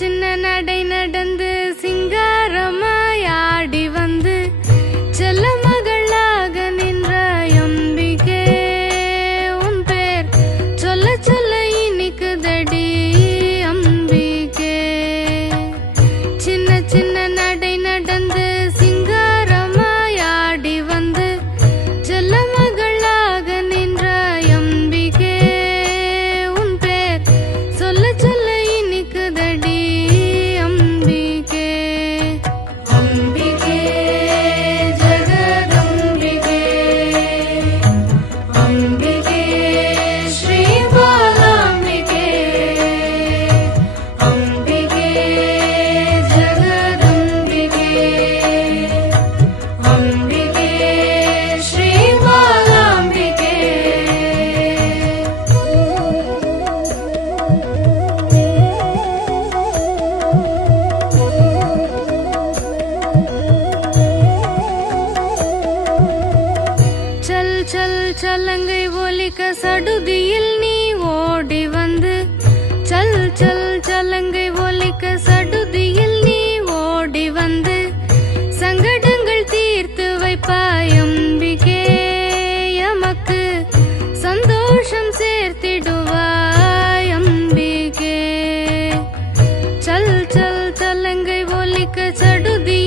சின்ன நடை நடந்து சிங்காரமாய் ஆடி வந்து செல்ல மகளாக நின்ற அம்பிகே உன் பேர் சொல்ல சொல்ல இனிக்குதடி அம்பிகே. சின்ன சின்ன நடை நடந்து சிங்காரமாய் ஆடி வந்து செல்ல மகளாக நின்ற அம்பிகே உன் பேர் சொல்ல சொல்ல இனிக்குதடி அம்பிகே. அம்பிகே ஜெகதம்பிகே, அம்பிகே ஸ்ரீ பாலாம்பிகே, அம்பிகே ஜெகதம்பிகே, அம்பிகே ஸ்ரீ பாலாம்பிகே. சல் சல் சலங்கை ஒலிக்க சடுதியில் நீ ஓடி வந்து சல் சல் சலங்கை ஒலிக்க சடுதியில் நீ ஓடி வந்து சங்கடங்கள் தீர்த்து வைப்பாய் அம்பிகே. எமக்கு சந்தோஷம் சேர்த்திடுவாய் அம்பிகே. சல் சல் சலங்கை ஒலிக்க சடுதி